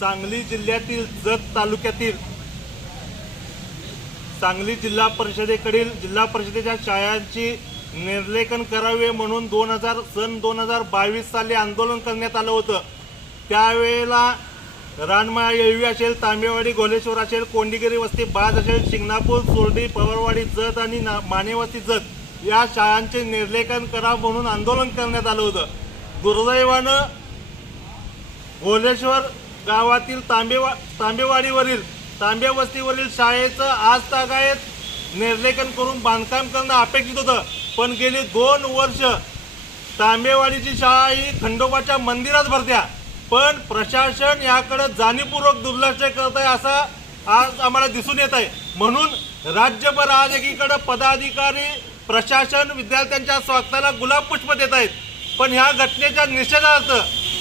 सांगली जिल्ह्यातील जत तालुक्यातील सांगली जिल्हा परिषदेकडील जिल्हा परिषदेच्या शाळांची निर्लेखन करावे म्हणून दोन हजार सन दोन हजार बावीस साली आंदोलन करण्यात आलं होतं. त्यावेळेला रानमाळा येळवी असेल तांबेवाडी घोलेश्वर असेल कोंडीगिरी वस्ती बाज असेल शिंगणापूर चोरडी पवारवाडी जत आणि ना- मानेवस्ती जत या शाळांचे निर्लेखन करा म्हणून आंदोलन करण्यात आलं होतं. दुर्दैवानं घोलेश्वर गावातील तांबेवा तांबेवाडीवरील तांबे वस्तीवरील शाळेचं आज तागायत निर्लेखन करून बांधकाम करणं अपेक्षित होतं. पण गेली दोन वर्ष तांबेवाडीची शाळा ही खंडोबाच्या मंदिरात भरत्या. पण प्रशासन याकडं जाणीवपूर्वक दुर्लक्ष करत आहे असा आज आम्हाला दिसून येत आहे. म्हणून राज्यभर आज एकीकडं पदाधिकारी प्रशासन विद्यार्थ्यांच्या स्वागताला गुलाब पुष्प देत आहेत. पण ह्या घटनेच्या निषेधार्थ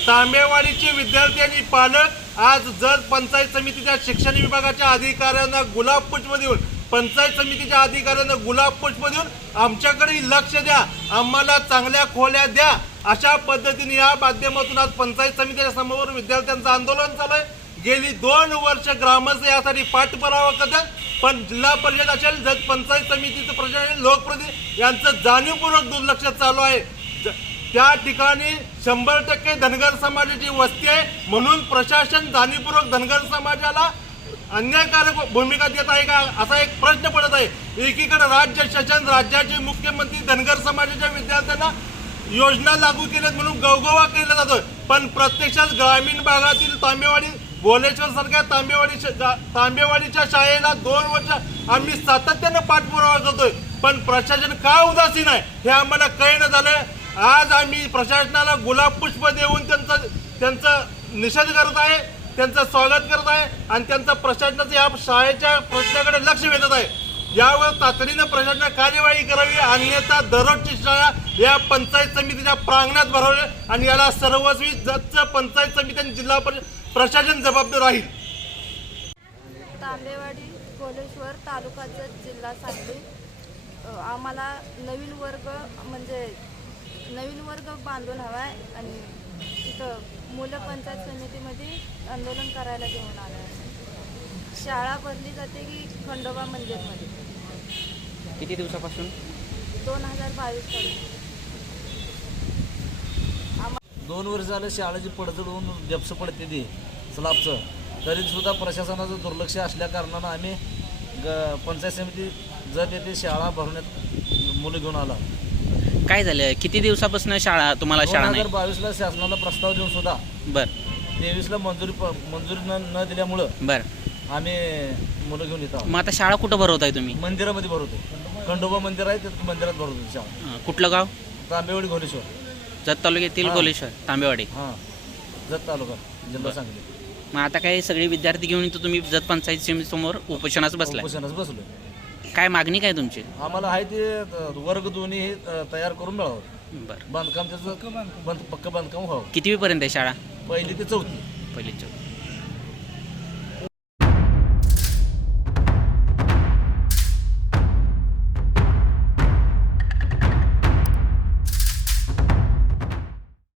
तांबेवाडीचे विद्यार्थी आणि पालक आज जत पंचायत समितीच्या शिक्षण विभागाच्या अधिकाऱ्यांना गुलाब पुष्प देऊन पंचायत समितीच्या अधिकाऱ्यांना गुलाब पुष्प देऊन आमच्याकडे लक्ष द्या आम्हाला चांगल्या खोल्या द्या अशा पद्धतीने या माध्यमातून आज पंचायत समितीच्या समोर विद्यार्थ्यांचं आंदोलन चालू आहे. गेली दोन वर्ष ग्रामस्थ यासाठी पाठपुरावा करतात पण जिल्हा परिषद असेल जत पंचायत समितीचं प्रशासन लोकप्रतिनिधी यांचं जाणीवपूर्वक दुर्लक्ष चालू आहे. त्या ठिकाणी शंभर टक्के धनगर समाजाची वस्ती आहे. म्हणून प्रशासन जाणीवपूर्वक धनगर समाजाला अन्यायकारक भूमिका देत आहे का? असा एक प्रश्न पडत आहे. एकीकडे राज्य शासन राज्याचे मुख्यमंत्री धनगर समाजाच्या विद्यार्थ्यांना योजना लागू केल्यात म्हणून गवगवा केला जातोय. पण प्रत्यक्षात ग्रामीण भागातील तांबेवाडी भोलेश्वर सारख्या तांबेवाडी तांबेवाडीच्या शाळेला दोन वर्ष आम्ही सातत्यानं पाठपुरावा करतोय. पण प्रशासन का उदासीन आहे हे आम्हाला कळणं झालं आज आम्ही प्रशासनाला गुलाब पुष्प देऊन त्यांचं त्यांचा निषेध करत आहे त्यांचं स्वागत करत आहे आणि त्यांचं प्रशासनाचं या शाळेच्या प्रश्नाकडे लक्ष वेधत आहे. यावर तातडीनं प्रशासनाने कार्यवाही करावी अन्यथा दररोजची शाळा या पंचायत समितीच्या प्रांगणात भरवले आणि याला सर्वस्वी जतचं पंचायत समिती आणि जिल्हा परिषद प्रशासन जबाबदार राहील. तांबेवाडी कोलेश्वर तालुका जिल्हा सांगली. आम्हाला नवीन वर्ग म्हणजे वर्ग बांधून हवा आहे आणि इथं मुलं पंचायत समितीमध्ये आंदोलन करायला घेऊन आलं आहे शाळा भरली जाते की खंडोबा मंदिरमध्ये? किती दिवसापासून? दोन हजार बावीसकडे दोन वर्ष झालं शाळेची पडझड होऊन जप्स पडते ती स्लाबचं. तरी सुद्धा प्रशासनाचं दुर्लक्ष असल्या कारणानं आम्ही ग पंचायत समिती जर येथे शाळा भरण्यात मुलं घेऊन आला. काय झालं? किती दिवसापासून शाळा तुम्हाला शाळा नाही? बावीसला शासनाला प्रस्ताव देऊन सुद्धा बर. तेवीसला मंजुरी प- मंजुरी न न दिल्यामुळं बर. आम्ही मुलं घेऊन येतो मग आता शाळा कुठं भरवताय तुम्ही? मंदिरामध्ये भरवतो खंडोबा मंदिर आहे तिथे मंदिरात भरवतो शाळा. अं, कुठलं गाव? तांबेवाडी घोलेश्वर. जत तालुक्यातील. कोलेश्वर तांबेवाडी. हां. जत तालुका जिल्हा सांगली. मग आता काय सगळे विद्यार्थी घेऊन इथं तुम्ही जत पंचायत समिती समोर उपोषणाच बसलाय. उपोषणास बसलो काय मागणी काय तुमची? आम्हाला आहे ते अ, वर्ग दोन्ही हे अ, तयार करून मिळावं. बर. बांधकाम त्याचं बंद पक्क बांधकाम व्हावं. कितवीपर्यंत आहे शाळा? पहिली ते चौथी. पहिलीच्या